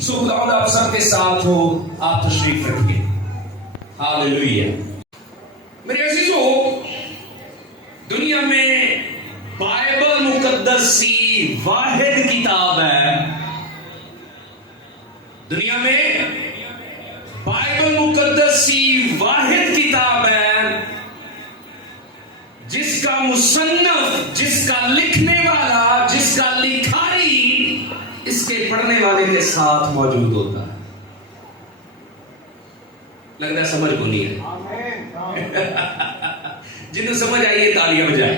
सो खुदावंद आप सबके साथ हो, आप तशरीफ रखिए। हालेलुया। मेरे अजीजों, दुनिया में बाइबल मुकद्दस सी वाहिद किताब है। दुनिया में बाइबल मुकद्दस सी वाहिद किताब है जिसका मुसन्नफ, जिसका लिखने वाला, जिसका लिखारी इसके पढ़ने वाले के साथ मौजूद होता है। लग रहा है समझ को नहीं है। जिन्हें समझ आई है तालियां बजाए।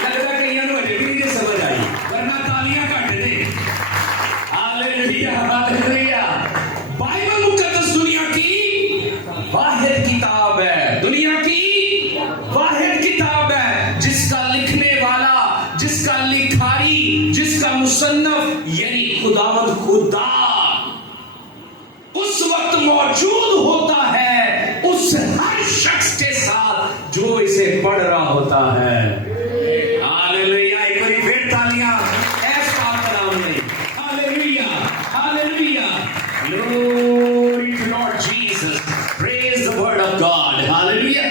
लग रहा है कईयों ने भी नहीं समझ आई, वरना तालियां काट दे। Hallelujah, hallelujah. बाइबल मुकद्दस दुनिया की वाहिद किताब है, दुनिया की वाहिद किताब है जिसका लिखने वाला, जिसका लिखारी, जिसका मुसन्नफ यानी खुदावंद खुदा उस वक्त मौजूद होता है उस हर शख्स के साथ जो इसे पढ़ रहा होता है। हालेलुया। एक बार फिर तालियां ऐस पाक का नाम में। Hallelujah, hallelujah. Glory to Lord Jesus, praise the word of God. Hallelujah.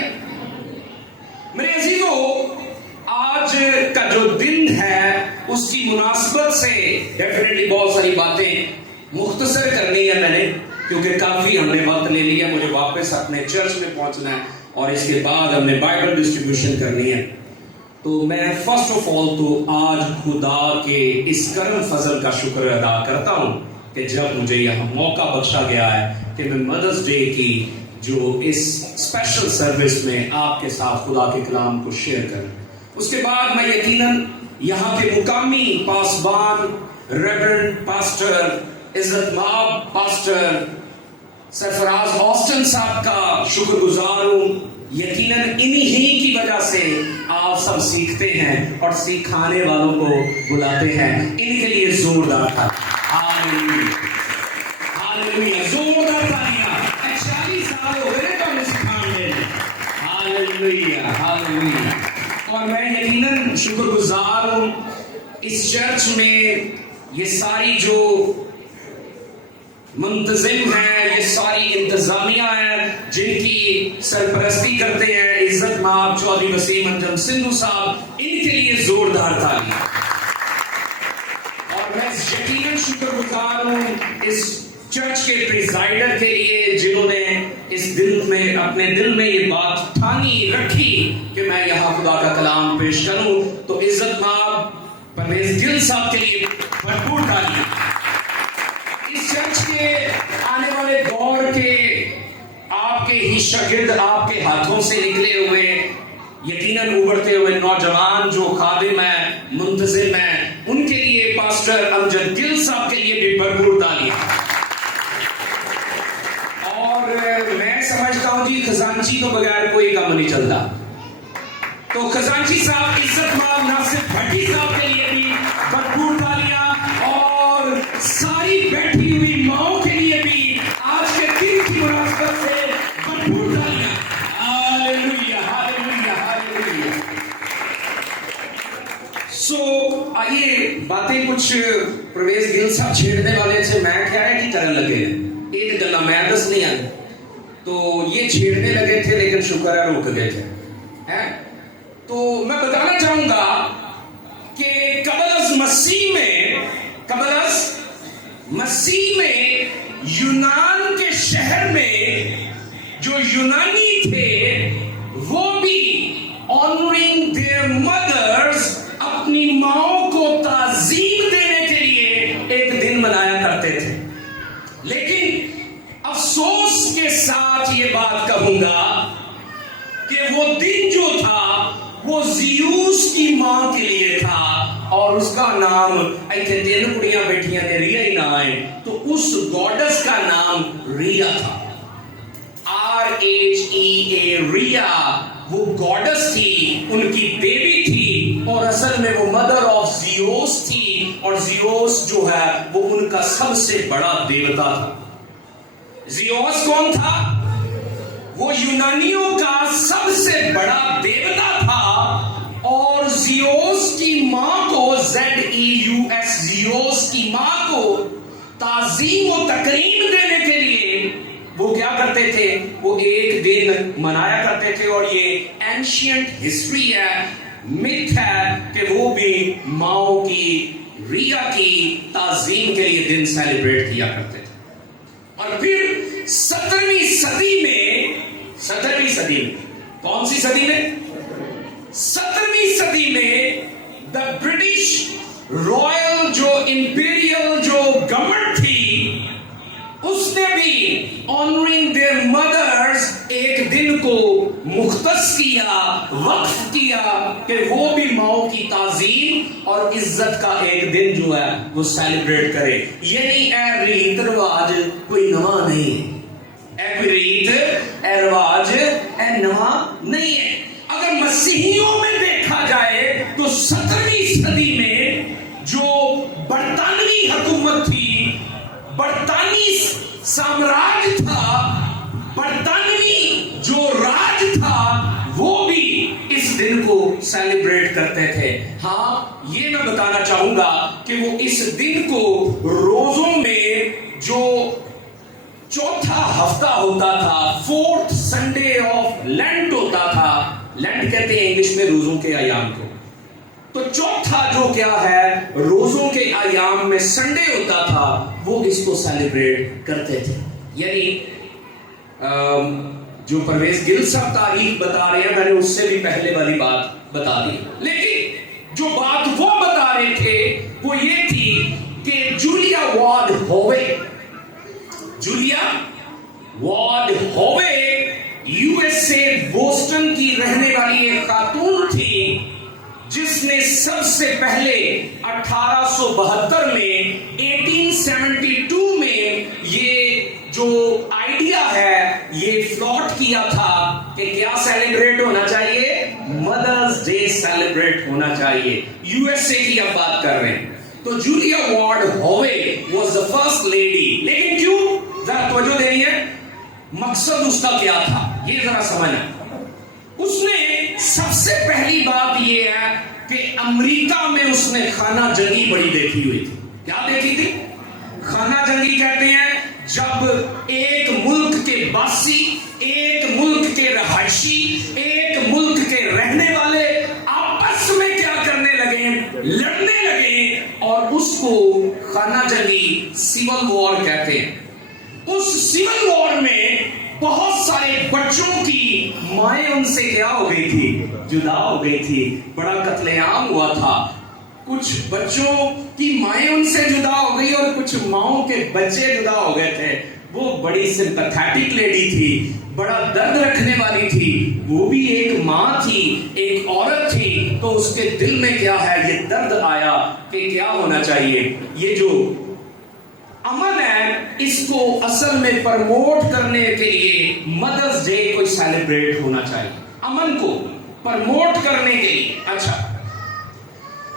मेरे अजीजों, आज का जो दिन है उसकी मुनासबत से डेफिनेटली बहुत सारी बातें मुख्तसर करनी है मैंने, क्योंकि काफी हमने वक्त ले लिया। मुझे वापस अपने चर्च में पहुंचना है और इसके बाद हमने बाइबल डिस्ट्रीब्यूशन करनी है। तो मैं फर्स्ट ऑफ ऑल तो आज खुदा के इस करम फजल का शुक्र अदा करता हूं कि जब मुझे यह मौका बख्शा गया है कि मैं मदर्स डे की जो इस स्पेशल सर्विस में आपके साथ खुदा के कलाम को शेयर करूं। उसके बाद मैं यकीनन यहाँ के मुकामी पासबान रेवरेंड पास्टर इज्जतमाब पास्टर सरफराज ऑस्टन साहब का शुक्रगुजार हूँ। यकीनन इन्हीं की वजह से आप सब सीखते हैं और सिखाने वालों को बुलाते हैं। इनके लिए जोरदार तालियां। Hallelujah, hallelujah. जोरदार तालियां। 40 साल हो गए तो सिखाने। Hallelujah, hallelujah. और मैं यकीनन शुक्रगुजार हूँ इस चर्च में ये सारी जो मुंतजिम है, ये सारी इंतजामिया है जिनकी सरपरस्ती करते हैं इज्जतमाब चौधरी वसीम अंजम सिंधु साहब, इनके लिए जोरदार तालियां। और मैं यकीनन शुक्रगुजार हूँ इस चर्च के प्रिजाइडर के लिए जिन्होंने इस दिल में, अपने दिल में ये बात ठानी रखी कि मैं यहाँ खुदा का कलाम पेश करूं। तो इज्जतमाब परवेज गिल साहब के लिए भरपूर तालियां। इस चर्च के आने वाले दौर के आपके ही शागिर्द, आपके हाथों से निकले हुए यकीनन उभरते हुए नौजवान जो खादिम है, मुंतजिम है, उनके लिए पास्टर अमजद गिल साहब के लिए भी भरपूर तालियां। और मैं समझता हूं जी खजांची तो बगैर कोई काम नहीं चलता। तो खजांची साहब इज्जतमाब नासिर भट्टी साहब के लिए भी भरपूर तालियां, और सारी बैठी हुई माओं के लिए भी आज के दिन की मुनासबत से भरपूर तालियां। Hallelujah, hallelujah, hallelujah. सो आइए बातें कुछ प्रवेश गिल साहब छेड़ने वाले से मैं क्या है कि करने लगे एक गला मैं दस नहीं आ, तो ये छेड़ने लगे थे लेकिन शुक्र है रुक गए थे। है? तो मैं बताना चाहूंगा कि कबल मसीह में यूनान के शहर में जो यूनानी थे वो भी ऑनरिंग देयर मदर्स, अपनी माओं को ताजीम देने के लिए एक दिन मनाया करते थे। लेकिन अफसोस के साथ ये बात कहूंगा कि वो दिन जो था वो जियूस की मां के लिए था, और उसका नाम ऐसे 3 कुड़ियां बैठियां ने रिया ही ना आए, तो उस गॉडेस का नाम रिया था। RHEA, रिया वो गॉडेस थी, उनकी बेबी थी, और असल में वो मदर ऑफ जियोस थी, और जियोस जो है वो उनका सबसे बड़ा देवता था। जियोस कौन था? वो यूनानियों का सबसे बड़ा देवता था, और जियोस की मां को, ZEUS, जियोस की मां को ताजीम और तकरीम देने के लिए वो क्या करते थे, वो एक दिन मनाया करते थे। और ये एंशियंट हिस्ट्री है, मिथ है कि वो भी माओ की, रिया की ताजीम के लिए दिन सेलिब्रेट किया करते थे। और फिर 17वीं सदी में, कौन सी सदी में? 17वीं सदी में द ब्रिटिश रॉयल जो इंपीरियल जो गवर्नमेंट थी, उसने भी ऑनरिंग देयर मदर्स एक दिन को मुख्तस किया, वक्फ किया कि वो भी माओ की ताजीम और इज्जत का एक दिन जो है वो सेलिब्रेट करे। यानी ए रीत रिवाज कोई नवा नहीं है, ए कोई रीत ए रिवाज ए नवा नहीं है। अगर मसीहियों में देखा जाए तो 17वीं सदी में जो बरतानवी हुकूमत थी, बरतानी साम्राज्य था, बरतानवी जो राज था, वो भी इस दिन को सेलिब्रेट करते थे। हाँ, ये मैं बताना चाहूंगा कि वो इस दिन को रोजों में जो चौथा हफ्ता होता था, फोर्थ संडे ऑफ लेंट होता था, लेंट कहते हैं इंग्लिश में रोजों के अयाम को, तो चौथा जो क्या है रोजों के अयाम में संडे होता था, वो इसको सेलिब्रेट करते थे। यानी जो परवेज गिल साहब तारीख बता रहे हैं, मैंने उससे भी पहले वाली बात बता दी, लेकिन जो बात वो बता रहे थे वो ये थी कि जूलिया वार्ड होवे यूएसए बोस्टन की रहने वाली एक खातून थी, जिसने सबसे पहले 1872 में 1872 में ये जो आइडिया है ये फ्लॉट किया था कि क्या सेलिब्रेट होना चाहिए, मदर्स डे सेलिब्रेट होना चाहिए। यूएसए की अब बात कर रहे हैं। तो जूलिया वार्ड होवे वाज द फर्स्ट लेडी। लेकिन क्यों, जरा तवज्जो देनी है, मकसद उसका क्या था ये जरा समझना। उसने सबसे पहली बात ये है कि अमेरिका में उसने खाना जंगी बड़ी देखी हुई थी। क्या देखी थी? खाना जंगी कहते हैं जब एक मुल्क के बासी, एक मुल्क के रहायशी, एक मुल्क के रहने वाले आपस में क्या करने लगे, लड़ने लगे, और उसको खाना जंगी सिविल वॉर कहते हैं। उस सिविल वॉर में बहुत सारे बच्चों की माएं उनसे क्या हो गई थी, जुदा हो गई थी, बड़ा कत्लेआम हुआ था। कुछ बच्चों की माएं उनसे जुदा हो गई और कुछ माओं के बच्चे जुदा हो गए थे। वो बड़ी सिंपैथेटिक लेडी थी, बड़ा दर्द रखने वाली थी, वो भी एक माँ थी, एक औरत थी, तो उसके दिल में क्या है, ये दर्द आया कि क्या होना चाहिए, ये जो अमन है इसको असल में प्रमोट करने के लिए मदर्स डे कोई सेलिब्रेट होना चाहिए, अमन को प्रमोट करने के लिए। अच्छा,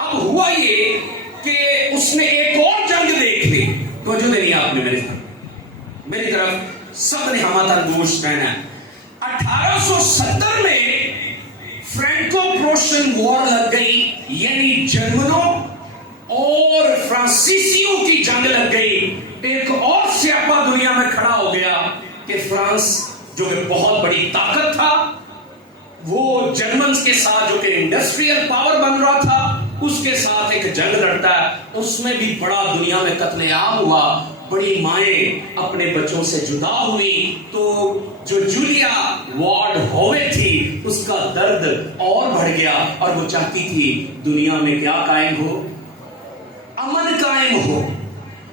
अब हुआ ये कि उसने एक और जंग देख ली। तो जो देनी आपने मेरी तरफ सबने हमारा गोश्त रहना है। 1870 में फ्रैंको प्रोशन वॉर लग गई, यानी जर्मनों और फ्रांसीसियों की जंग लग गई। एक और स्यापा दुनिया में खड़ा हो गया कि फ्रांस जो कि बहुत बड़ी ताकत था, वो जर्मन के साथ जो कि इंडस्ट्रियल पावर बन रहा था, उसके साथ एक जंग लड़ता है। उसमें भी बड़ा दुनिया में कत्लेआम हुआ, बड़ी माएं अपने बच्चों से जुदा हुई। तो जो जूलिया वार्ड होवे थी उसका दर्द और बढ़ गया और वो चाहती थी दुनिया में क्या कायम हो, अमन कायम हो।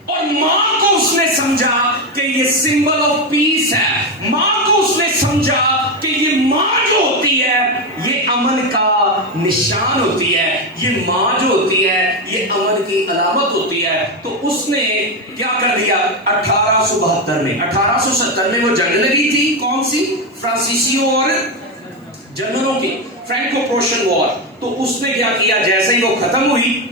और मां को उसने समझा कि ये सिंबल ऑफ पीस है। मां को उसने समझा कि ये मां जो होती है ये अमन का निशान होती है, ये मां जो होती है ये अमन की अलामत होती है। तो उसने क्या कर दिया, 1872 में 1870 में वो जंग लगी थी, कौन सी, फ्रांसीसियों और जर्मनों की, फ्रैंको प्रोशन वॉर। तो उसने क्या किया, जैसे ही वो खत्म हुई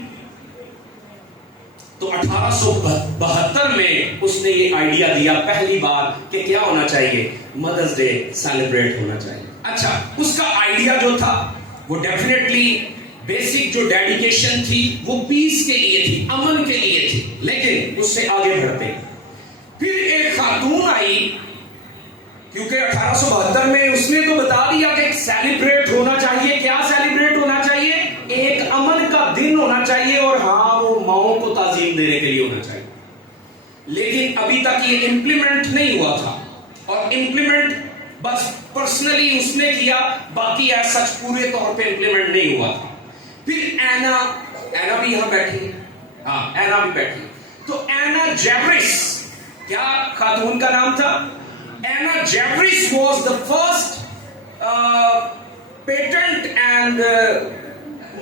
तो 1872 में उसने ये आइडिया दिया पहली बार कि क्या होना चाहिए, मदर्स डे सेलिब्रेट होना चाहिए। अच्छा, उसका आइडिया जो था वो डेफिनेटली बेसिक जो डेडिकेशन थी वो पीस के लिए थी, अमन के लिए थी, लेकिन उससे आगे बढ़ते। फिर एक खातून आई, क्योंकि 1872 में उसने तो बता दिया कि सेलिब्रेट होना चाहिए। क्या सेलिब्रेट होना चाहिए? एक अमन का दिन होना चाहिए, और हाँ, वो माओ को ताजीम देने के लिए होना चाहिए। लेकिन अभी तक ये इंप्लीमेंट नहीं हुआ था, और इंप्लीमेंट बस पर्सनली उसने किया, बाकी ऐसा सच पूरे तौर पे इंप्लीमेंट नहीं हुआ था। फिर एना भी यहां बैठी, हाँ एना भी बैठी। तो एना जैवरिस, क्या खातून का नाम था? एना जैवरिस was the first patent and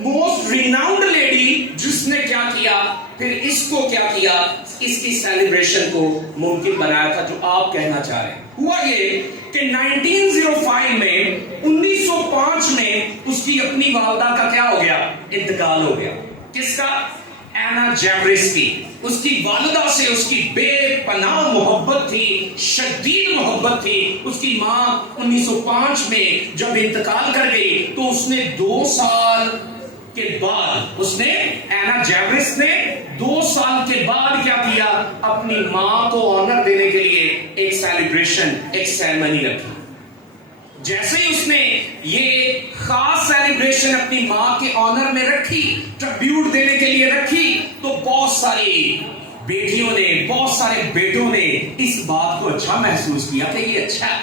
most renowned lady जिसने क्या किया, फिर इसको क्या किया, इसकी सेलिब्रेशन को मुमकिन बनाया था, जो आप कहना चाह रहे हैं। हुआ ये कि 1905 में उसकी अपनी वालदा का क्या हो गया? इंतकाल हो गया। किसका? एना जैवरिस की। उसकी वालिदा से उसकी बेपनाह मोहब्बत थी, शदीद मोहब्बत थी। उसकी माँ 1905 में जब इंतकाल कर गई, तो उसने 2 साल के बाद, एना जैवरिस ने 2 साल के बाद क्या किया? अपनी माँ को ऑनर देने के लिए एक सेलिब्रेशन, एक सेरेमनी रखी। जैसे ही उसने ये खास सेलिब्रेशन अपनी माँ के ऑनर में रखी, ट्रिब्यूट देने के लिए रखी, तो बहुत सारी बेटियों ने, बहुत सारे बेटों ने इस बात को अच्छा महसूस किया कि ये अच्छा है।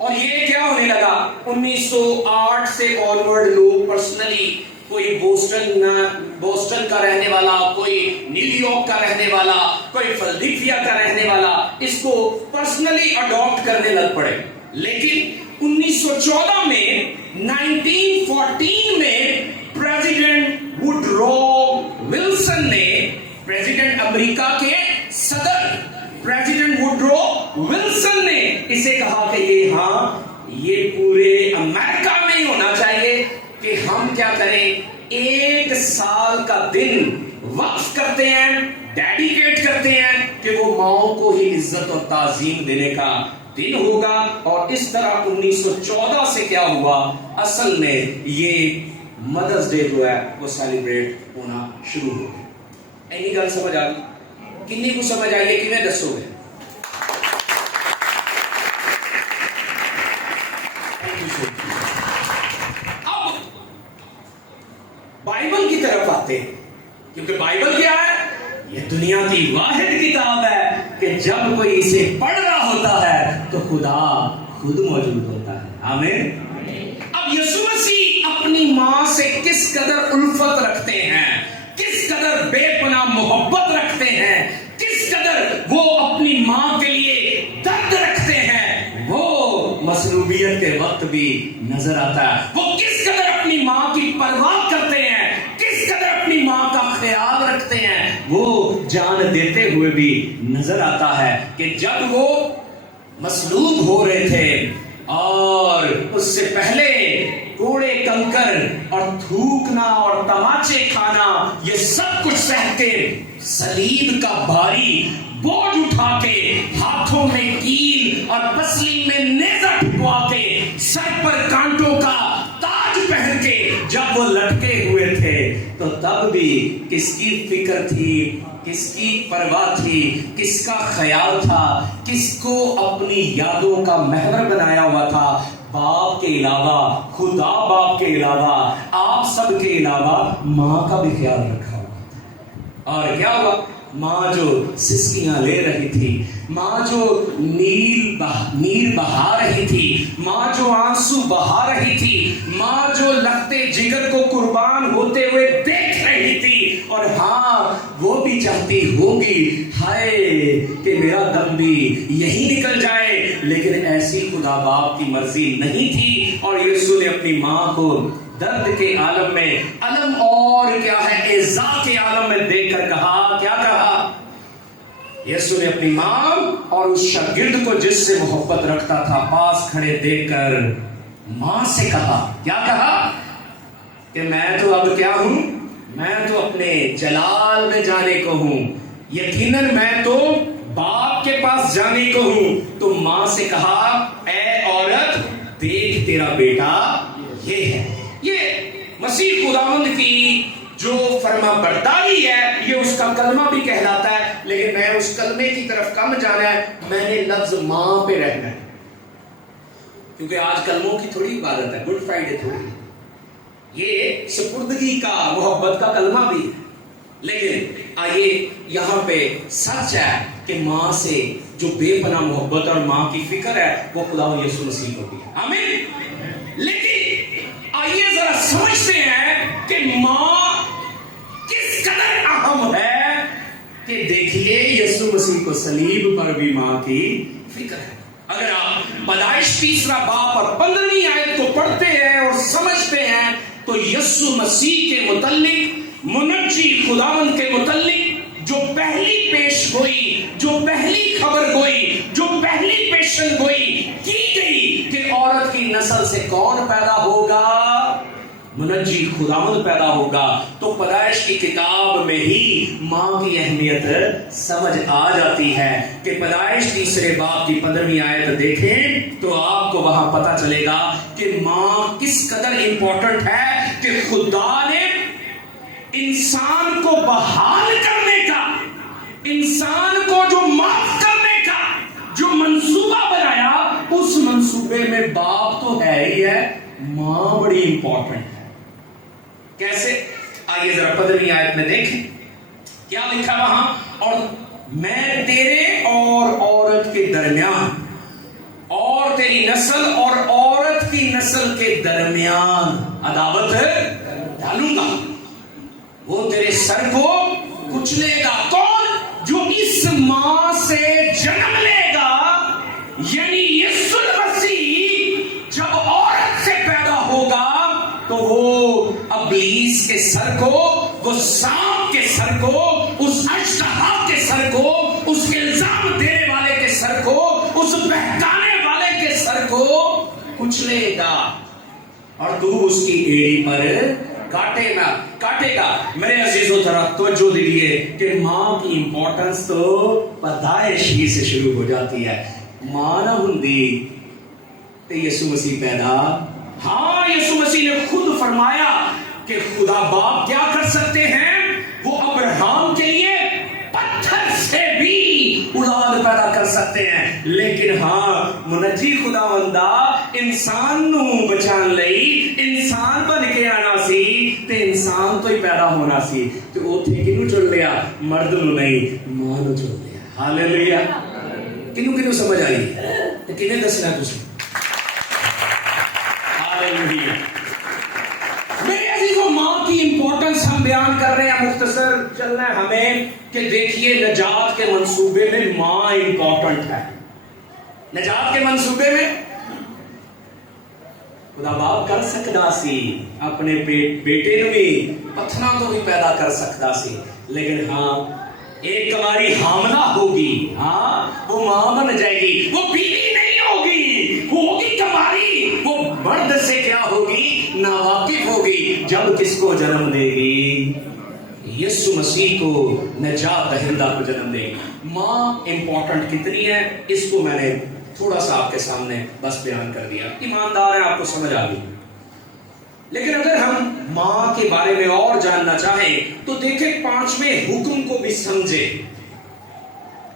और ये क्या होने लगा? 1908 से ऑनवर्ड लोग पर्सनली, कोई बोस्टन का रहने वाला, कोई न्यूयॉर्क का रहने वाला, कोई फिलाडेल्फिया का रहने वाला, इसको पर्सनली अडॉप्ट करने लग पड़े। लेकिन 1914 में, 1914 में प्रेसिडेंट वुडरो विल्सन ने, प्रेसिडेंट अमेरिका के सदर प्रेसिडेंट वुडरो विल्सन ने इसे कहा कि ये पूरे अमेरिका में ही होना चाहिए कि हम क्या करें, 1 साल का दिन वक्फ करते हैं, डेडिकेट करते हैं कि वो माओ को ही इज्जत और ताजीम देने का दिन होगा। और इस तरह 1914 से क्या हुआ? असल में ये मदर्स डे जो है वो सेलिब्रेट होना शुरू हो गया। एनी गल समझ आ गई? किन्नी को समझ आई है? किन्हें दसोगे? अब बाइबल की तरफ आते हैं, क्योंकि बाइबल क्या है? ये दुनिया की वाहिद किताब है कि जब कोई इसे पढ़ रहा होता है तो खुदा खुद मौजूद होता है। आमीन। अब यीशु मसीह अपनी मां से किस कदर उल्फत रखते हैं, किस कदर बेपनाह मोहब्बत रखते हैं, किस कदर वो अपनी मां के लिए दर्द रखते हैं, वो मसरूबियत के वक्त भी नजर आता है। वो किस कदर अपनी मां की परवाह करते हैं, किस कदर अपनी मां का ख्याल रखते हैं, वो जान देते हुए भी नजर आता है कि जब वो मसलूब हो रहे थे और उससे पहले कोड़े कंकर और थूकना और तमाचे खाना, ये सब कुछ सहते, सलीब का भारी बोझ उठा के, हाथों में कील और पसली में नेज़ा ठुकवा के, सर पर कांटों का ताज पहन के जब वो लटके हुए थे, तो तब भी किसकी फिक्र थी, किसकी परवाह थी, किसका ख्याल था, किसको अपनी यादों का महवर बनाया हुआ था? बाप के अलावा, खुदा बाप के अलावा, आप सब के अलावा माँ का भी ख्याल रखा हुआ। और क्या हुआ? माँ जो सिसकियां ले रही थी, माँ जो नीर बहा रही थी, माँ जो आंसू बहा रही थी, माँ जो लखते जिगर को कुर्बान होते हुए देख रही थी, और हाँ वो भी चाहती होगी हाय कि मेरा दम भी यही निकल जाए, लेकिन ऐसी खुदा बाप की मर्जी नहीं थी। और यीशु ने अपनी माँ को दर्द के आलम में, अलम और क्या है, इज़्ज़ा के आलम में देखकर कहा, क्या कहा? यीशु ने अपनी माँ और उस शागिर्द को जिससे मोहब्बत रखता था पास खड़े देखकर माँ से कहा, क्या कहा? कि मैं तो अब क्या हूं? मैं तो अपने जलाल में जाने को हूं, यकीनन मैं तो बाप के पास जाने को हूं। तो माँ से कहा, ऐ औरत देख तेरा बेटा ये है। ये मसीह खुदावंद की जो फर्मा बरदारी है, ये उसका कलमा भी कहलाता है, लेकिन मैं उस कलमे की तरफ कम जाना है, मैंने लफ्ज मां पे रहना है, क्योंकि आज कलमों की थोड़ी इबादत है, गुड फ्राइडे थोड़ी, ये सुपुर्दगी का, मोहब्बत का कलमा भी है। लेकिन आइए यहाँ पे सच है कि माँ से जो बेपनाह मोहब्बत और माँ की फिक्र है वो खुदा यीशु मसीह को भी है। आमीन। लेकिन आइए जरा समझते हैं कि माँ किस कदर अहम है कि देखिए यीशु मसीह को सलीब पर भी माँ की फिक्र है। अगर आप पैदाइश 3 बाब और 15वीं आयत को पढ़ते हैं और समझते हैं तो यीशु मसीह के मुतल्लिक, मुनज्जी खुदावंद के मुतल्लिक जो पहली पेश गोई, जो पहली खबर गोई, जो पहली पेशन गोई की गई कि औरत की नस्ल से कौन पैदा होगा, मुनज्जी खुदावंद पैदा होगा, तो पैदाइश की किताब में ही माँ की अहमियत समझ आ जाती है कि पैदाइश 3 बाब की 15वीं आयत देखें तो आपको वहां पता चलेगा कि माँ किस कदर इंपॉर्टेंट है कि खुदा ने इंसान को बहाल करने का, इंसान को जो माफ करने का जो मंसूबा बनाया, उस मंसूबे में बाप तो है ही है, मां बड़ी इंपॉर्टेंट है। कैसे? आइए जरा 15वीं आयत में देखें क्या लिखा वहां, और मैं तेरे और औरत के दरमियान और तेरी नस्ल और औरत की नस्ल के दरमियान अदावत डालूंगा, वो तेरे सर को कुचलेगा। कौन? जो इस मां से जन्म लेगा, यानी यीशु मसीह जब औरत से पैदा होगा तो वो अब्लीस के सर को, वो सांप के सर को, उस अश्तहा के सर को, उस इल्जाम देने वाले के सर को, उस बहकाने वाले के सर को कुचलेगा और तू उसकी एड़ी पर काटेगा। मेरे अजीजों तरफ तवज्जो दीजिए कि मां की इंपॉर्टेंस तो पैदाइश ही से शुरू हो जाती है। मां ना हुंदी ते यीशु मसीह पैदा, हाँ यीशु मसीह ने खुद फरमाया कि खुदा बाप क्या कर सकते हैं, वो अब्राहम के लिए पत्थर से भी औलाद पैदा कर सकते हैं, लेकिन हाँ मुनज्जी खुदावंदा इंसान नू बचान लई इंसान बन के आना सी ते इंसान तो ही पैदा होना सी, तो उथे किनू चुन लिया, मर्द नू नहीं मां नू चुन लिया। हालेलुया। किनू समझ आई ते किने दसना तुसी? हालेलुया। मेरे अजीजों, मां की इंपॉर्टेंस हम बयान कर रहे हैं, मुख्तसर चलना है हमें कि देखिए नजात के मंसूबे में मां इंपॉर्टेंट है। नजात के मंसूबे में खुदा बाप कर सकता सी अपने बेटे नू भी पत्थरों को भी पैदा कर सकता सी, लेकिन हाँ एक कमारी हामला होगी, हाँ वो मां बन जाएगी, वो बीवी नहीं होगी कमारी, वो मर्द से क्या होगी, नावाकिफ होगी। जब किसको जन्म देगी? यीशु मसीह को, नजात दहिंदा को जन्म देगी। मां इंपॉर्टेंट कितनी है, इसको मैंने थोड़ा सा आपके सामने बस बयान कर दिया। ईमानदार है, आपको समझ आ गई। लेकिन अगर हम मां के बारे में और जानना चाहें तो देखें 5वें हुक्म को भी समझे।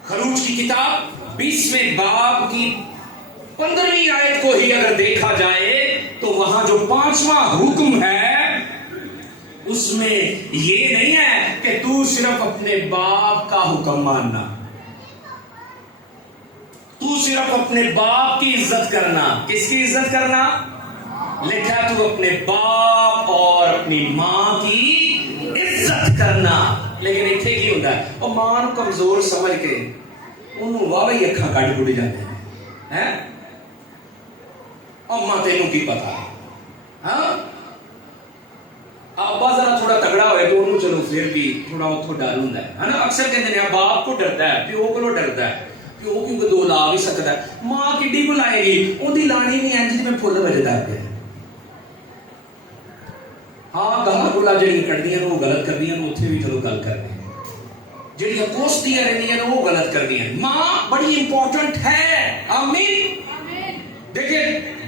खरूज की किताब 20वें बाब की 15वीं आयत को ही अगर देखा जाए तो वहां जो 5वां हुक्म है उसमें ये नहीं है कि तू सिर्फ अपने बाप का हुक्म मानना, तू सिर्फ अपने बाप की इज्जत करना। किसकी इज्जत करना? लिखा तू अपने बाप और अपनी मां की इज्जत करना। लेकिन इत्थे की होता है, और मां नूं कमजोर समझ के उन्होंने वाह ही अखा कट कुट जाते हैं। अम्मा तेनू की पता, हाँ अब्बा जरा थोड़ा तगड़ा होए तो उन्होंने चलो फिर भी थोड़ा उतो डर होंदा है ना। अक्सर कहते हैं बाप को डरता है, प्यो को डरता है, प्यो क्योंकि 2 ला भी सकता है, मां किड्डी को लाएगी, ओदी लानी भी इंज जिवें फुੱਲ वजदा है। हाँ गल्लां गुल्लां ਜਿਹੜੀਆਂ ਕੱਢਦੀਆਂ ਨੇ ਉਹ ਗਲਤ ਕਰਦੀਆਂ ਨੇ, ਉੱਥੇ ਵੀ ਚਲੋ ਗੱਲ ਕਰਦੇ ਨੇ, ਜਿਹੜੀਆਂ ਕੋਸਦੀਆਂ ਰਹਿੰਦੀਆਂ ਨੇ ਉਹ ਗਲਤ ਕਰਦੀਆਂ ਨੇ। मां बड़ी इंपॉर्टेंट है। आमीन। देखिए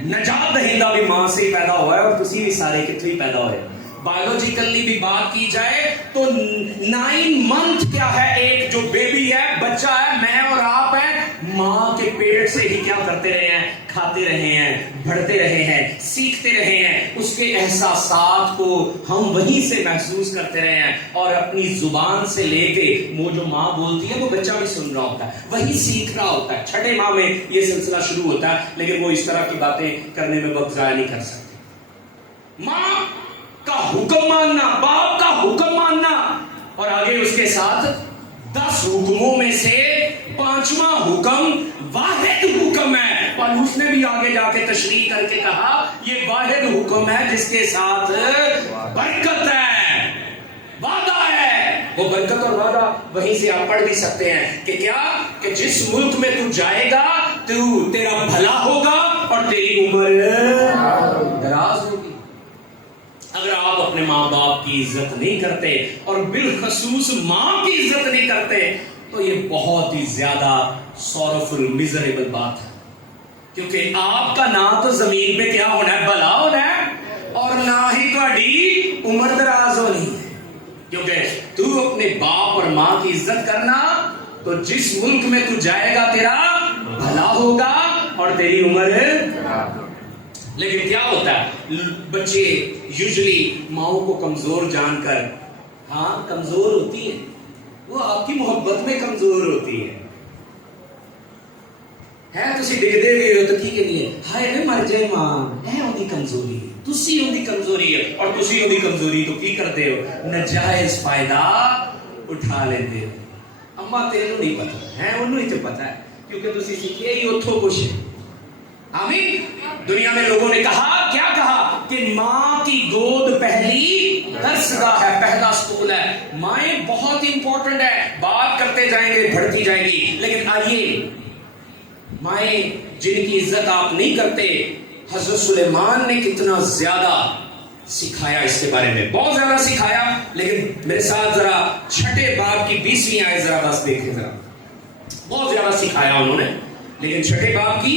नजात दहिंदा भी मां से ही पैदा हुआ है और तुसी भी सारे कितों ही पैदा हुए, बायोलॉजिकली भी बात की जाए तो 9 मंथ क्या है, एक जो बेबी है, बच्चा है, मैं और आप है, माँ के पेट से ही क्या करते रहे हैं, खाते रहे हैं, बढ़ते रहे हैं, सीखते रहे हैं, उसके एहसासात को हम वहीं से महसूस करते रहे हैं और अपनी जुबान से लेके वो जो माँ बोलती है वो बच्चा भी सुन रहा होता है, वही सीख रहा होता है। छठे माह में ये सिलसिला शुरू होता है, लेकिन वो इस तरह की बातें करने में वक्त जाया नहीं कर सकते। माँ का हुक्म मानना, बाप का हुक्म मानना, और आगे उसके साथ 10 हुक्मों में से 5वां हुक्म वाहिद हुक्म है। पौलुस ने भी आगे जाके तशरीह करके कहा ये वाहिद हुक्म है जिसके साथ बरकत है, वादा है। वो बरकत और वादा वहीं से आप पढ़ भी सकते हैं कि क्या, कि जिस मुल्क में तू जाएगा तू तेरा भला होगा और तेरी उम्र दराज होगी। अगर आप अपने माँ बाप की इज्जत नहीं करते और बिलखसूस माँ की इज्जत नहीं करते तो ये बहुत ही ज्यादा सॉरोफुल मिजरेबल बात है, क्योंकि आपका ना तो जमीन पे क्या होना है, भला होना है, और ना ही तुम्हारी उम्र दराज होनी है। क्योंकि तू अपने बाप और माँ की इज्जत करना तो जिस मुल्क में तू जाएगा तेरा भला होगा और तेरी उम्र। लेकिन क्या होता है, बच्चे यूजुअली माओ को कमजोर जानकर, हाँ कमजोर होती है, वो आपकी मोहब्बत में कमजोर होती है तुसी डिगदे भी हो तो की के लिए हाय रे मर जाए मां है ओदी कमजोरी, तुसी ओदी कमजोरी है, और तुसी ओदी कमजोरी तो की करते हो, नजायज फायदा उठा लेते हो। अम्मा तेरे नहीं पता है, उन्हें तो पता है, क्योंकि तुसी सीखे ही उठो कुछ। आमीन। दुनिया में लोगों ने कहा, क्या कहा, कि माँ की गोद पहली दरसगाह है, पहला स्कूल है। माएं बहुत इंपॉर्टेंट है, बात करते जाएंगे, बढ़ती जाएंगी। लेकिन आइए, माएं जिनकी इज्जत आप नहीं करते, हजरत सुलेमान ने कितना ज्यादा सिखाया इसके बारे में, बहुत ज्यादा सिखाया। लेकिन मेरे साथ जरा छठे बाब की 20वीं आयत जरा बस देखें जरा, बहुत ज्यादा सिखाया उन्होंने। लेकिन छठे बाब की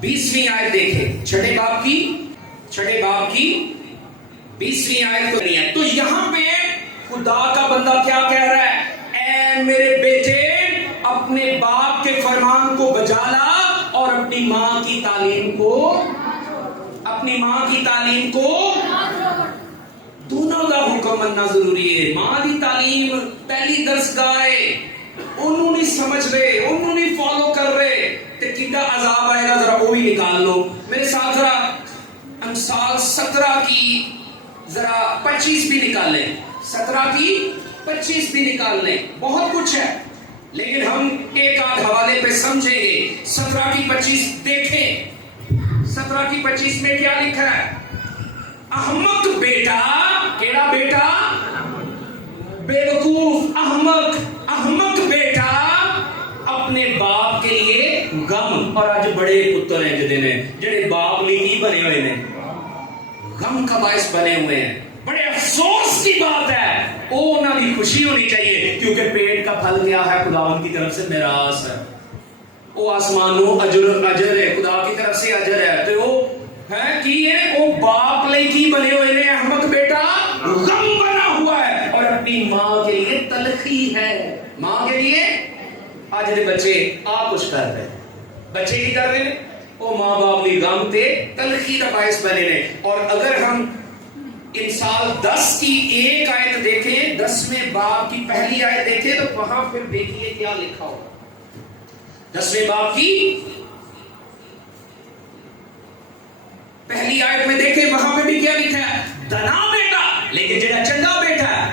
20वीं आयत देखें, छठे बाब की 20वीं आयत तो नहीं है। तो यहां पे खुदा का बंदा क्या कह रहा है, ऐ मेरे बेटे अपने बाप के फरमान को बजा ला और अपनी मां की तालीम को, दोनों का हुक्म मनना जरूरी है। मां की तालीम पहली दरसगाह है, उन्होंने नहीं समझ रहे, उन्होंने नहीं फॉलो कर रहे, तो कितना अजाब आएगा जरा वो भी निकाल लो मेरे साथ। जरा अमसाल 17 की जरा 25 भी निकाल लें, 17 की 25 भी निकाल लें, बहुत कुछ है, लेकिन हम एक आध हवाले पे समझेंगे। 17 की 25 देखें, 17 की 25 में क्या लिखा है, अहमक बेटा, केड़ा बेटा, बेवकूफ, अहमक बेटा अपने बाप के लिए गम। और आज बड़े पुत्र हैं जिदे ने जेड़े बाप लिए की बने हुए ने, गम का बायस बने हुए हैं। बड़े अफसोस की बात है, वो उन्हें खुशी होनी चाहिए, क्योंकि पेट का फल क्या है, खुदावन की तरफ से मिरास है, वो आसमानों अजर है, खुदा की तरफ से अजर है। तो वो है कि ये वो बाप ले की बने हुए ने, अहमक बेटा गम बना हुआ है और अपनी माँ के लिए तलखी है। माँ के लिए आज दे बच्चे आप कुछ कर रहे हैं, बच्चे की कर रहे हैं, वो माँ बाप की गम ते तलखी का बायस बने ने। और अगर हम इंसाल 10 की 1 आयत देखें, 10वें बाब की पहली आयत देखें, तो वहां फिर देखिए क्या लिखा होगा। 10वें बाब की पहली आयत में देखें, वहां पे भी क्या लिखा है, दना बेटा, लेकिन जेड़ा चंगा बेटा है,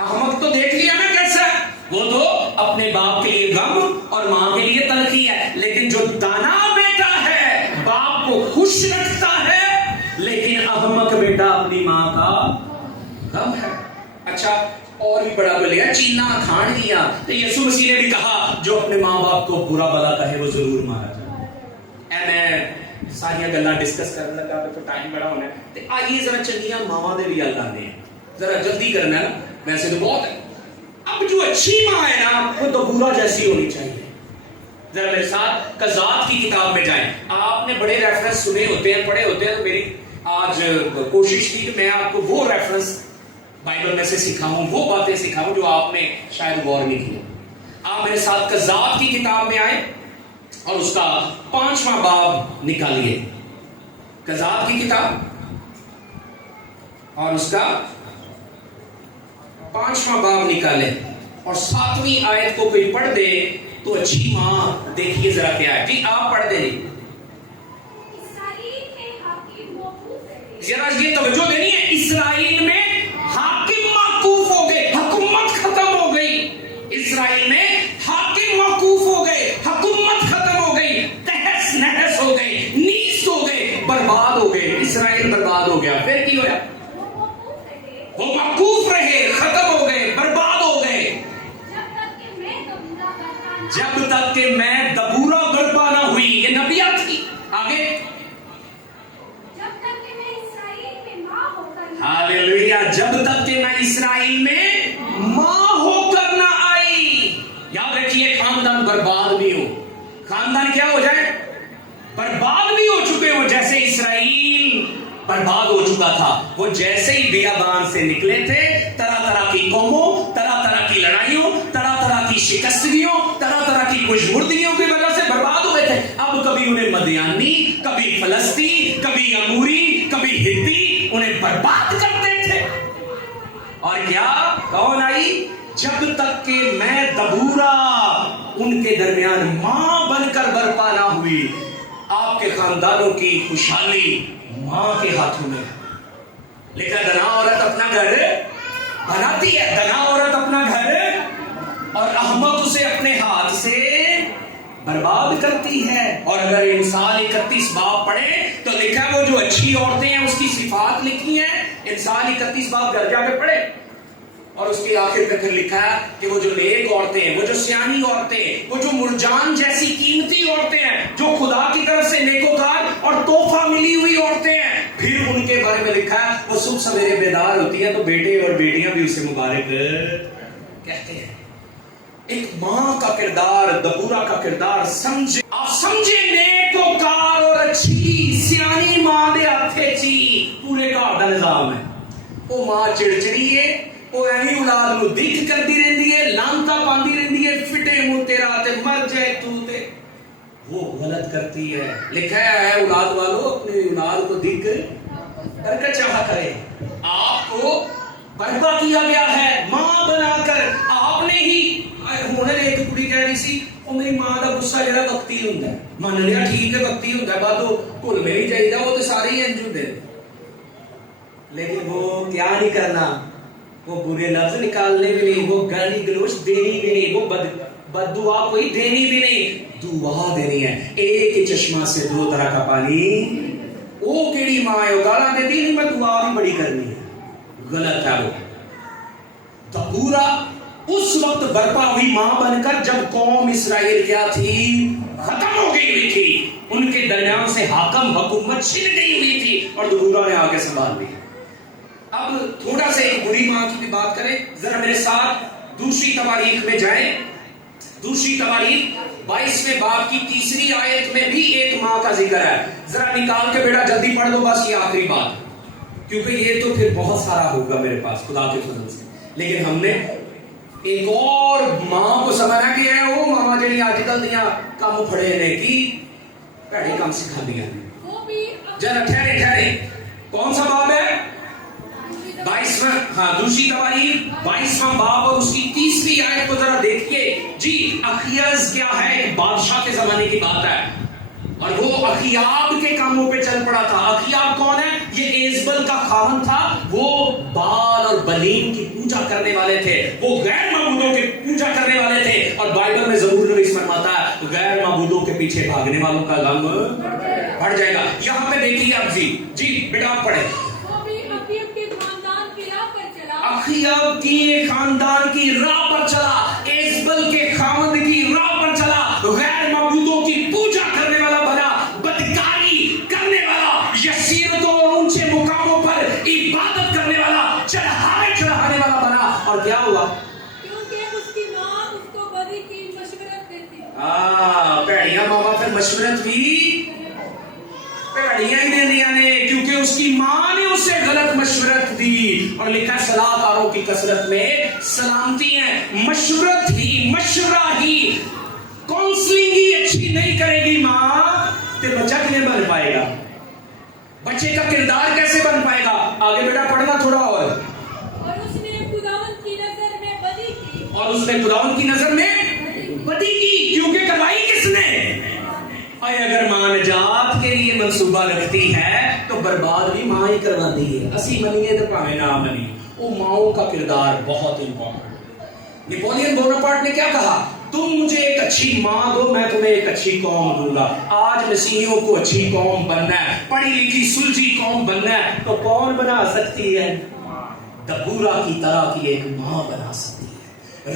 अहमक तो देख लिया ना कैसा, वो तो अपने बाप के लिए गम और मां के लिए तलखी है। लेकिन जो दाना बेटा है, बाप को खुश रखता है, लेकिन अहमक बेटा अपनी मां का गम है। अच्छा, और भी बड़ा बोलेगा, चीना खान किया, तो यीशु मसीह ने भी कहा जो अपने मां बाप को बुरा भला कहे वो जरूर मारा जाए। मैं सारिया गल्ला डिस्कस करने लगा तो टाइम बड़ा होना है, तो आइए जरा चंगियां मावां दे भी गल करने हैं, जरा जल्दी करना है ना, वैसे तो बहुत है। अब जो अच्छी माँ है ना, वो तो बुरा जैसी होनी चाहिए। जरा मेरे साथ कज़ात की किताब में जाएं, आपने बड़े रेफरेंस सुने होते हैं, पढ़े होते हैं, तो मेरी आज कोशिश की कि मैं आपको वो रेफरेंस बाइबल में से सिखाऊं, वो बातें सिखाऊं जो आपने शायद गौर नहीं किया। आप मेरे साथ कज़ात की किताब में आए और उसका 5वां बाब निकालिए। कज़ात की किताब और उसका 5वां बाब निकाले और 7वीं आयत को कोई पढ़ दे तो अच्छी मां देखिए जरा क्या है। जी आप पढ़ दे। जरा ये तवज्जो देनी है, इसराइल में हाकिम मौकूफ हो गए, हुकूमत खत्म हो गई। इसराइल में हाकिम मौकूफ हो गए, हुकूमत खत्म हो गई, तहस नहस हो गए, नीस हो गए, बर्बाद हो गए। इसराइल बर्बाद हो गया। फिर की होया? वो मौकूफ रहे, खत्म हो गए, बर्बाद हो गए, जब तक कि मैं दबूरा बर्पा ना हुई। ये नबिया थी। आगे हालेलुया, जब तक कि मैं इसराइल में मां होकर ना आई। याद रखिए, खानदान बर्बाद भी हो, खानदान क्या हो जाए? बर्बाद भी हो चुके हो, जैसे इसराइल बर्बाद हो चुका था। वो जैसे ही बियाबान से निकले थे, तरह तरह की कौमों, तरह तरह की लड़ाइयों, तरह तरह की शिकस्तगियों, तरह तरह की खुशमुर्दियों की वजह से बर्बाद हुए थे। अब कभी उन्हें मदियानी, कभी फलस्तीन, कभी अमूरी, कभी हित्ती उन्हें बर्बाद करते थे। और क्या कौन आई? जब तक कि मैं दबूरा उनके दरमियान मां बनकर बर्पा ना हुई। आपके खानदानों की खुशहाली मां के हाथों में। लेकिन दना औरत अपना घर बनाती है, दना औरत अपना घर, और अहमद उसे अपने हाथ से बर्बाद करती है। और अगर इंसान 31 बाब पढ़े तो लिखा है, वो जो अच्छी औरतें हैं उसकी सिफात लिखी है। इंसान 31 बाब घर जाके पढ़े और उसके आखिर पे फिर लिखा है कि वो जो नेक औरतें हैं, वो जो सियानी औरतें, वो जो मुरजान जैसी कीमती औरतें हैं, जो खुदा की तरफ से नेकोकार और तोहफा मिली हुई औरतें हैं, फिर उनके बारे में लिखा है वो सुबह सवेरे बेदार होती है तो बेटे और बेटियां भी उसे मुबारक कहते हैं। एक मां का किरदार, दबूरा का किरदार समझे, आप समझे, नेकोकार और अच्छी सियानी मां दे हाथे ची पूरे घर दा निजाम है। वो मां चिड़चिड़ी है, वो ऐनी औलाद नूं दिख करदी रहंदी है, लांता पांदी रहंदी है, फिटे मुंह तेरा ते मर जाए तू ते। वो गलत करती है। लिखा है औलाद वालों, अपनी औलाद को दिख करके चाहा करे। आपको बर्पा किया गया है मां बनाकर। आपने ही हुणे एक कुड़ी कह रही सी, ਉਹ ਮੇਰੀ ਮਾਂ ਦਾ ਗੁੱਸਾ ਜਿਹੜਾ ਵਕਤੀ ਹੁੰਦਾ ਹੈ। ਮੰਨ ਲਿਆ ਠੀਕ ਹੈ ਵਕਤੀ ਹੁੰਦਾ, ਬਾਦੋਂ ਭੁੱਲ ਨਹੀਂ ਚਾਹੀਦਾ, ਉਹ ਤੇ ਸਾਰੇ ਹੀ ਇੰਜ ਹੁੰਦੇ। लेकिन वो क्या नहीं करना, वो बुरे लफ्ज निकालने भी नहीं, वो गाली गलोच देनी भी नहीं, वो बददुआ कोई देनी भी नहीं, दुआ देनी है। एक ही चश्मा से दो तरह का पानी। वो केड़ी मां है, वो गाला देती नहीं, मैं दुआ भी बड़ी करनी है। गलत है वो। दबूरा उस वक्त बर्पा हुई मां बनकर जब कौम इसराइल क्या थी? खत्म हो गई हुई थी। उनके दरमियान से हाकम हुकूमत छिन गई हुई थी और दबूरा ने आके संभाल ली। अब थोड़ा सा एक बुरी मां की भी बात करें। जरा मेरे साथ दूसरी तवारीख में जाएं। दूसरी तवारीख 22वें बाब की 3री आयत में भी एक मां का जिक्र है। जरा निकाल के बेटा जल्दी पढ़ दो, बस ये आखिरी बात, क्योंकि ये तो फिर बहुत सारा होगा मेरे पास खुदा के फजल से। लेकिन हमने एक और मां को समझना कि है वो मामा जी आजकल दियां काम फड़े ने की भैड़े काम सिखा दिया। जरा ठहरे ठहरे, कौन सा बाब है? 22वां, हाँ दूसरी तवारीख 22वां बाब और उसकी 3री आयत को जरा देखिए जी। अखियज क्या है? एक बादशाह के जमाने की बात है और वो अखियाब के कामों पे चल पड़ा था। अखियाब कौन है? ये एजबल का खावन था। वो बाल और बलीन की पूजा करने वाले थे, वो गैर माबूदों की पूजा करने वाले थे। और बाइबल में जरूर नवीस फरमाता है तो गैर माबूदों के पीछे भागने वालों का गम बढ़ जाएगा। यहाँ पे देखिए आप जी बेटा आप पढ़े। अखियाब की खानदान की राह पर चला, एजबल के खामद की राह पर चला, गैर माबूदों की पूजा करने वाला बना, बदकारी करने वाला, यसीरतों और ऊंचे मुकामों पर इबादत करने वाला, चढ़ाने वाला बना। और क्या हुआ? क्योंकि उसकी मां उसको बड़ी की मशवरत देती। भैड़िया मामा फिर मशवरत भी پیڑیاں ہی دیا نے، کیونکہ اس کی ماں نے اسے غلط مشورت دی. اور لکھا صلاح کاروں کی کثرت میں سلامتی ہے. مشورت ہی، مشورہ ہی، کاؤنسلنگ ہی اچھی نہیں کرے گی ماں تو بچہ کیسے بن پائے گا؟ بچے کا کردار کیسے بن پائے گا؟ آگے بیٹا پڑھنا تھوڑا. اور اس نے خداوند کی نظر میں بدی کی. اور اس نے خداوند کی نظر میں بدی کی، کیونکہ کروائی کس نے؟ اگر ماں نجات کے لیے منصوبہ رکھتی ہے تو برباد بھی ماں ہی کرواتی ہے. اسی منیے تو پاویں نہ منی، وہ ماؤں کا کردار بہت امپورٹنٹ. نیپولین بوناپارٹ نے کیا کہا؟ تم مجھے ایک اچھی ماں دو، میں تمہیں ایک اچھی قوم دوں گا. آج مسیحیوں کو اچھی قوم بننا ہے، پڑھی لکھی سلجھی قوم بننا ہے، تو کون بنا سکتی ہے؟ دبورا کی طرح کی ایک ماں بنا سکتی ہے،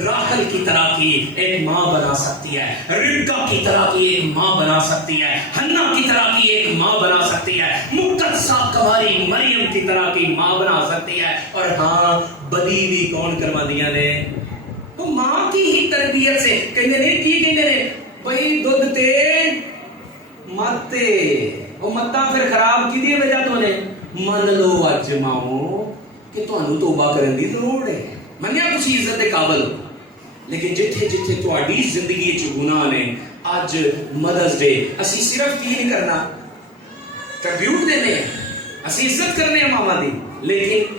راحل کی طرح کی ایک ماں بنا سکتی ہے، ربکا کی طرح کی ایک ماں بنا سکتی ہے، حنا کی طرح کی ایک ماں بنا سکتی ہے، مقدسہ کنواری مریم کی طرح کی ماں بنا سکتی ہے. اور ہاں، بدی بھی کون کروا دیا نے؟ تو ماں کی ہی تربیت سے. کہنے نے کی کہنے نے بھائی دودھ تے متے وہ متا پھر خراب کی دی وجہ تو نے من لو اج ماؤ کہ تانوں توبہ کرن دی ضرورت ہے. منیا تسی عزت دے قابل ہو، لیکن جتھے جتھے تہاڈی زندگی وچ گناہ نے، اج مدرز ڈے اسی صرف کی نہیں کرنا، ٹریبیوٹ دینے ہیں، اسی عزت کرنے ہیں ماما دی، لیکن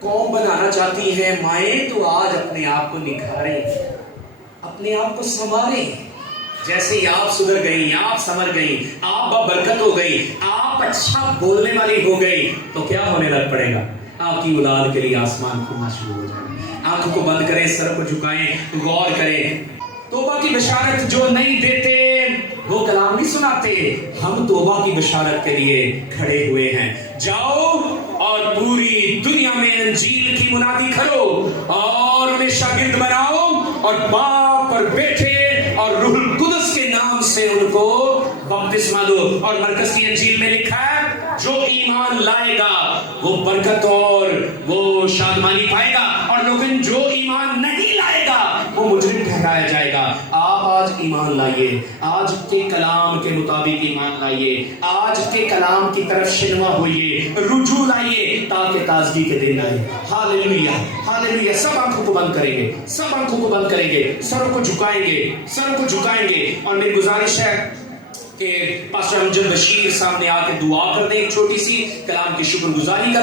قوم بنانا چاہتی ہیں مائیں تو آج اپنے آپ کو نکھاریں، اپنے آپ کو سنواریں. جیسے ہی آپ سدھر گئی، آپ سمر گئی، آپ بابرکت ہو گئی، آپ اچھا بولنے والی ہو گئی، تو کیا ہونے لگ پڑے گا؟ آپ کی اولاد کے لیے آسمان کھلنا شروع ہو جائے. آنکھوں کو بند کریں، سر کو جھکائیں، غور کریں. توبہ کی بشارت جو نہیں دیتے وہ کلام نہیں سناتے. ہم توبہ کی بشارت کے لیے کھڑے ہوئے ہیں. جاؤ اور پوری دنیا میں انجیل کی منادی کرو اور انہیں شاگرد بناؤ، اور باپ اور بیٹے اور روح القدس کے نام سے ان کو بپتسمہ دو. اور مرکز کی انجیل میں لکھا ہے جو ایمان لائے گا وہ برکت اور وہ شادمانی پائے گا، اور لیکن جو ایمان نہیں لائے گا وہ مجرم ٹھہرایا جائے گا. آپ آج ایمان لائیے، آج کے کلام کے مطابق ایمان لائیے، آج کے کلام کی طرف شنوا ہوئیے، رجوع لائیے تاکہ تازگی کے دن آئے. ہاللیلویہ، ہاللیلویہ. سب آنکھوں کو بند کریں گے، سب آنکھوں کو بند کریں گے، سروں کو جھکائیں گے، سروں کو جھکائیں گے. اور میری گزارش ہے کہ پاسٹر امجد بشیر سامنے آ کے دعا کر دیں، ایک چھوٹی سی کلام کی شکر گزاری کر